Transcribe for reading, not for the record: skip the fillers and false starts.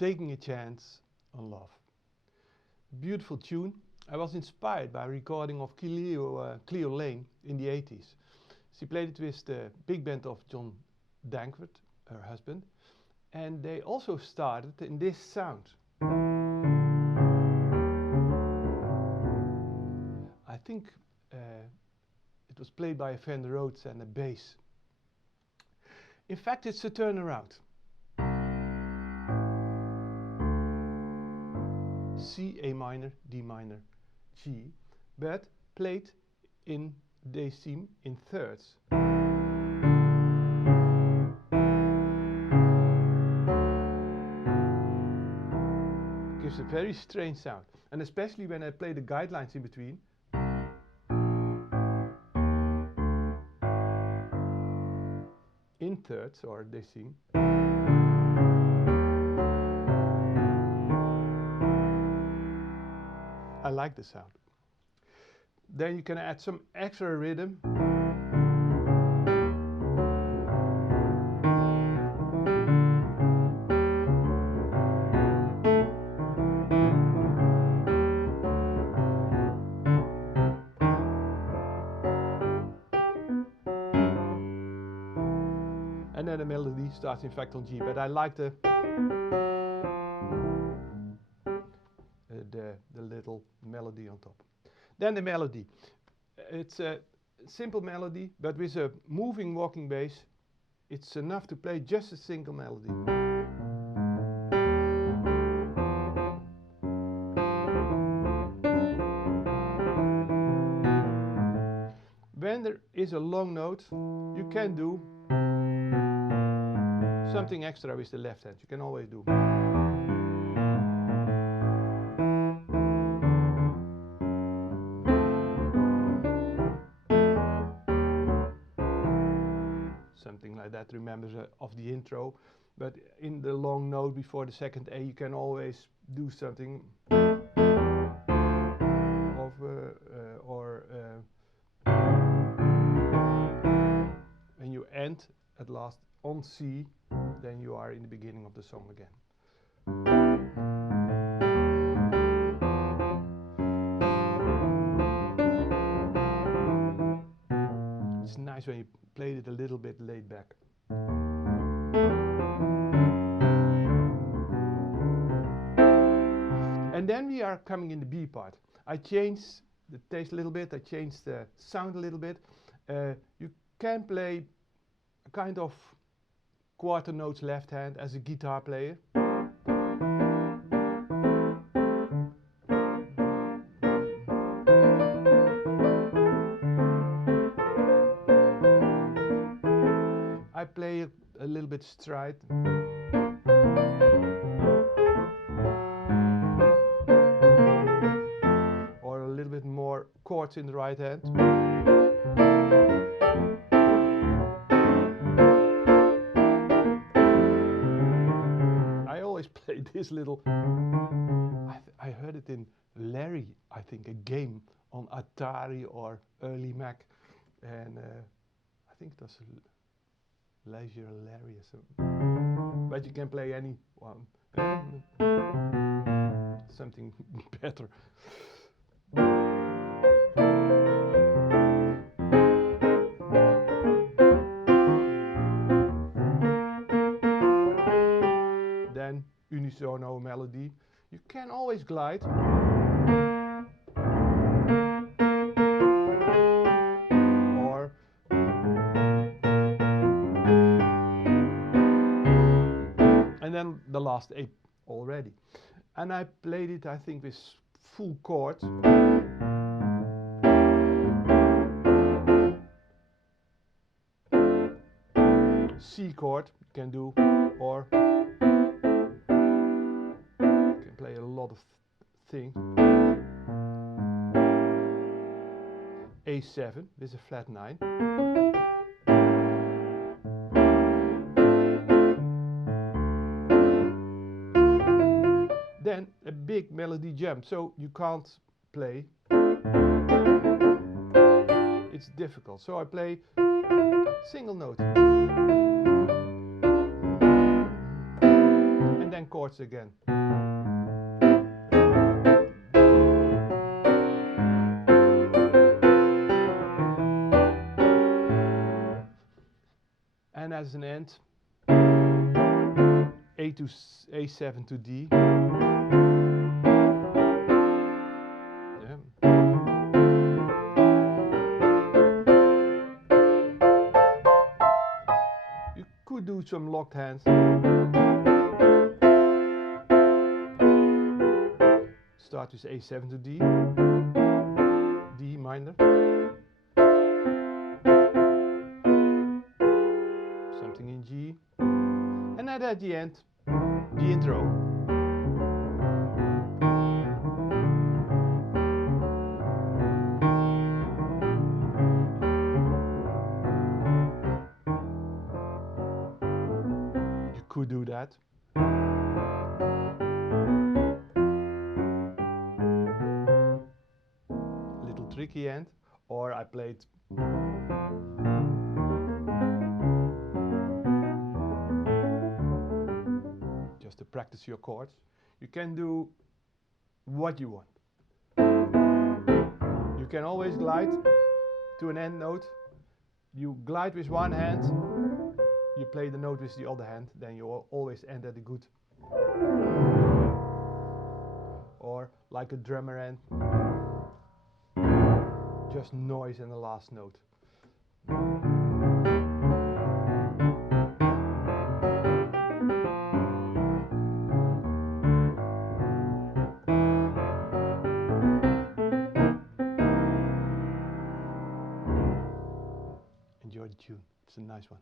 Taking a Chance on Love. Beautiful tune. I was inspired by a recording of Cleo Lane in the 80s. She played it with the big band of John Dankworth, her husband, and they also started in this sound. I think it was played by a Fender Rhodes and a bass. In fact, it's a turnaround. C, A minor, D minor, G, but played in this theme in thirds. Gives a very strange sound, and especially when I play the guidelines in between. In thirds, or this theme. I like the sound. Then you can add some extra rhythm. And then the melody starts in fact on G, but I like the little melody on top. Then the melody. It's a simple melody, but with a moving walking bass, it's enough to play just a single melody. When there is a long note, you can do something extra with the left hand. You can always do. Something like that remembers of the intro, but in the long note before the second A you can always do something of when you end at last on C, then you are in the beginning of the song again. It's nice when you played it a little bit laid back. And then we are coming in the B part. I changed the taste a little bit, I changed the sound a little bit. You can play a kind of quarter notes left hand as a guitar player. I play a little bit stride. Or a little bit more chords in the right hand. I always play this little, I heard it in Larry, I think, a game on Atari or early Mac, and I think it was Leisure Larry or something. But you can play any one. Something better. Then unisono melody. You can always glide. Or and then the last A already. And I played it, I think, with full chords. C chord you can do, or you can play a lot of things. A7 with a flat 9. Then a big melody jump, so you can't play. It's difficult, so I play single note. And then 10 chords again. And as an end, A to A7 to D. Yeah. You could do some locked hands. Start with A7 to D, D minor, something in G, and then at the end, the intro. You could do that. Little tricky end, or I played just to practice your chords. You can do what you want. You can always glide to an end note. You glide with one hand, you play the note with the other hand, then you always end at a good. Or like a drummer end, just noise in the last note. Enjoy the tune, it's a nice one.